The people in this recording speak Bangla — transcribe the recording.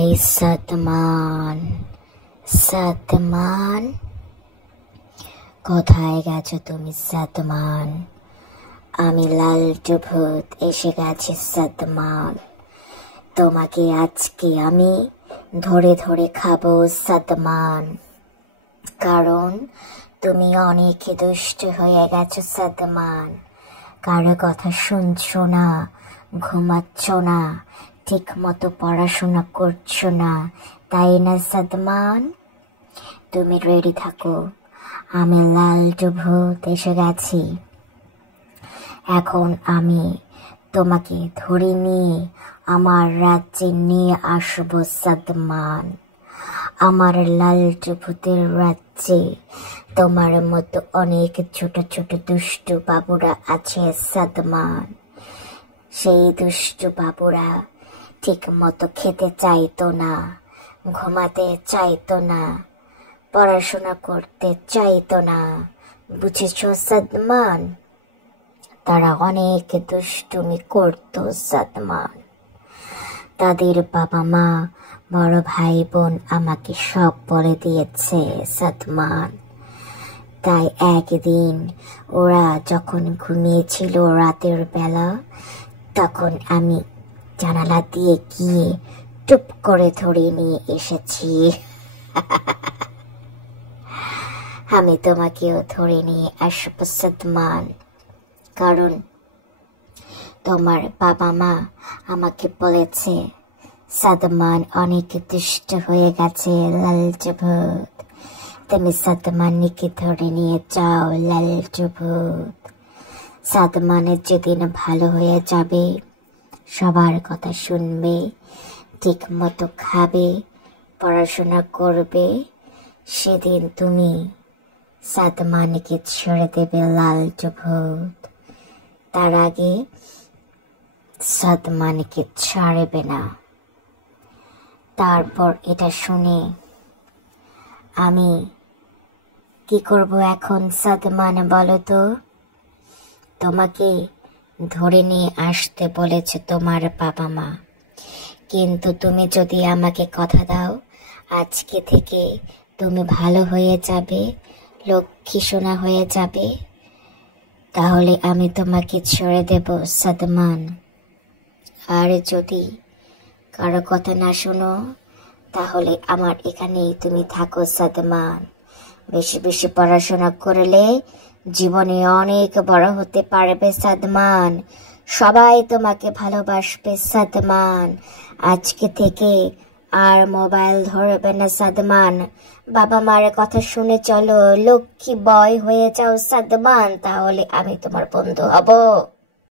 আরে সাদমান, সাদমান, কোথায় গেছো তুমি সাদমান? আমি লালটু ভূত এসে গেছি সাদমান। তোমাকে আজকে আমি ধরে ধরে খাবো সাদমান, কারণ তুমি অনেক দুষ্ট হয়ে গেছো সাদমান। কারো কথা শুনছো না, ঘুমাচ্ছ না, ঠিক মতো পড়াশোনা করছো না, তাই না সাদমান? তুমি রেডি থাকো, আমি লালটু ভূত এসে গেছি। এখন আমি তোমাকে ধরে নিয়ে আমার রাজ্যে নিয়ে আসবো সাদমান। আমার লালটু ভূতের রাজ্যে তোমার মতো অনেক ছোট ছোট দুষ্টু বাবুরা আছে সাদমান। সেই দুষ্টু বাবুরা ঠিক মতো খেতে চাইতো না, ঘুমাতে চাইতো না, পড়াশোনা করতে চাইতো না, বুঝেছো সাদমান? তারা অনেক দুষ্টুমি করতো সাদমান। তাদের বাবা মা, বড় ভাই বোন আমাকে সব বলে দিয়েছে সাদমান। তাই একদিন ওরা যখন ঘুমিয়েছিল রাতের বেলা, তখন আমি জানালা দিয়ে গিয়ে টুপ করে ধরে নিয়ে এসেছি। আমি তোমাকেও ধরে নিয়ে আসবো সাদমান, কারণ তোমার বাবা মা আমাকে বলেছে সাদমান অনেক দুষ্ট হয়ে গেছে লালটু ভূত। তুমি সাদমানকে ধরে নিয়ে যাও লালটু ভূত। সাদমানের যেদিন ভালো হয়ে যাবে, সবার কথা শুনবে, ঠিক মতো খাবে, পড়াশোনা করবে, সেদিন তুমি সাদমানকে ছেড়ে দেবে লালটু ভূত। তার আগে সাদমানকে ছাড়বে না। তারপর এটা শুনে আমি কি করব এখন সাদমান, বলো তো? তোমাকে ধরে নিয়ে আসতে বলেছে তোমার বাবা মা, কিন্তু তুমি যদি আমাকে কথা দাও আজকে থেকে তুমি ভালো হয়ে যাবে, লক্ষ্মী সোনা হয়ে যাবে, তাহলে আমি তোমাকে ছেড়ে দেব সাদমান। আর যদি কারো কথা না শোনো, তাহলে আমার এখানেই তুমি থাকো সাদমান। বেশি বেশি পড়াশোনা করলে জীবনে অনেক বড় হতে পারবে সাদমান। সবাই তোমাকে ভালোবাসবে সাদমান। আজকে থেকে আর মোবাইল ধরবে না সাদমান। বাবা মার কথা শুনে চলো, লক্ষ্মী বয় হয়ে যাও সাদমান, তাহলে আমি তোমার বন্ধু হব।